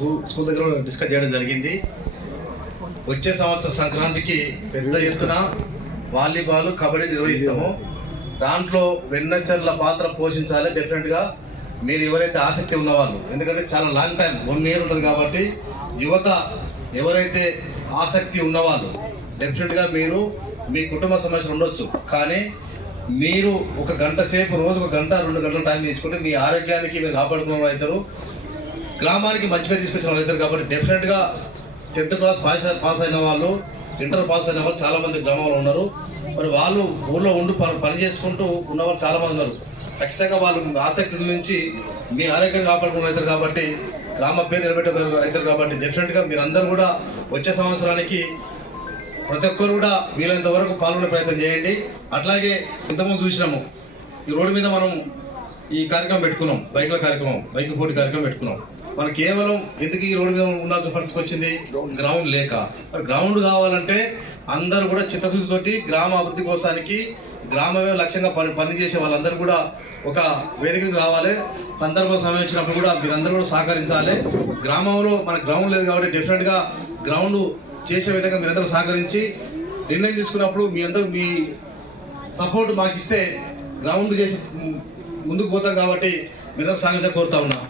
School school దగ్గర discuss చేయడం జరిగింది. వచ్చే సంవత్సరం సంక్రాంతికి పెద్ద ఎత్తున వాలీబాల్ కబడ్డీ నిర్వహిస్తాము. దాంట్లో వెన్నచర్ల పాత్ర పోషించాలి డెఫినెట్గా మీరు ఎవరైతే ఆసక్తి ఉన్నవాళ్ళు ఎందుకంటే చాలా లాంగ్ టైం వన్ ఇయర్ ఉంటుంది కాబట్టి యువత ఎవరైతే ఆసక్తి ఉన్నవాళ్ళు డెఫినెట్గా మీరు మీ కుటుంబ సమస్యలు ఉండొచ్చు. కానీ మీరు ఒక గంట సేపు రోజు ఒక గంట రెండు గంటల టైం తీసుకుంటే మీ ఆరోగ్యానికి మీరు కాపాడుకున్న వాళ్ళు అవుతారు గ్రామానికి మంచి పేరు తీసుకొచ్చిన వాళ్ళు కాబట్టి డెఫినెట్గా టెన్త్ క్లాస్ పాస్ పాస్ అయిన వాళ్ళు ఇంటర్ పాస్ అయిన వాళ్ళు చాలామంది గ్రామంలో ఉన్నారు. మరి వాళ్ళు ఊళ్ళో ఉండి పని పని చేసుకుంటూ ఉన్నవాళ్ళు చాలామంది ఉన్నారు. ఖచ్చితంగా వాళ్ళు ఆసక్తి చూపించి మీ ఆరోగ్యం కాపాడుకుని కాబట్టి గ్రామ పేరు నిలబెట్టే అవుతారు కాబట్టి డెఫినెట్గా మీరందరూ కూడా వచ్చే సంవత్సరానికి ప్రతి ఒక్కరు కూడా వీలైనంత వరకు పాల్గొనే ప్రయత్నం చేయండి. అట్లాగే ఇంతకుముందు చూసినాము ఈ రోడ్డు మీద మనం ఈ కార్యక్రమం పెట్టుకున్నాం బైక్ల కార్యక్రమం బైక్ పోటీ కార్యక్రమం పెట్టుకున్నాం. మనం కేవలం ఎందుకు ఈ రోడ్డు మీద ఉన్న పరిస్థితి వచ్చింది? గ్రౌండ్ లేక. మరి గ్రౌండ్ కావాలంటే అందరూ కూడా చిత్తశుద్ధితోటి గ్రామ అభివృద్ధి కోసానికి గ్రామమే లక్ష్యంగా పని పనిచేసే వాళ్ళందరూ కూడా ఒక వేదికకు రావాలి. సందర్భం సమయించినప్పుడు కూడా మీరందరూ కూడా సహకరించాలి. గ్రామంలో మన గ్రౌండ్ లేదు కాబట్టి డెఫినెట్గా గ్రౌండ్ చేసే విధంగా మీరందరూ సహకరించి నిర్ణయం తీసుకున్నప్పుడు మీ అందరూ మీ సపోర్ట్ మాకు ఇస్తే గ్రౌండ్ చేసి ముందుకు పోతాం కాబట్టి మీరందరూ సహకరించాలని కోరుతా ఉన్నాం.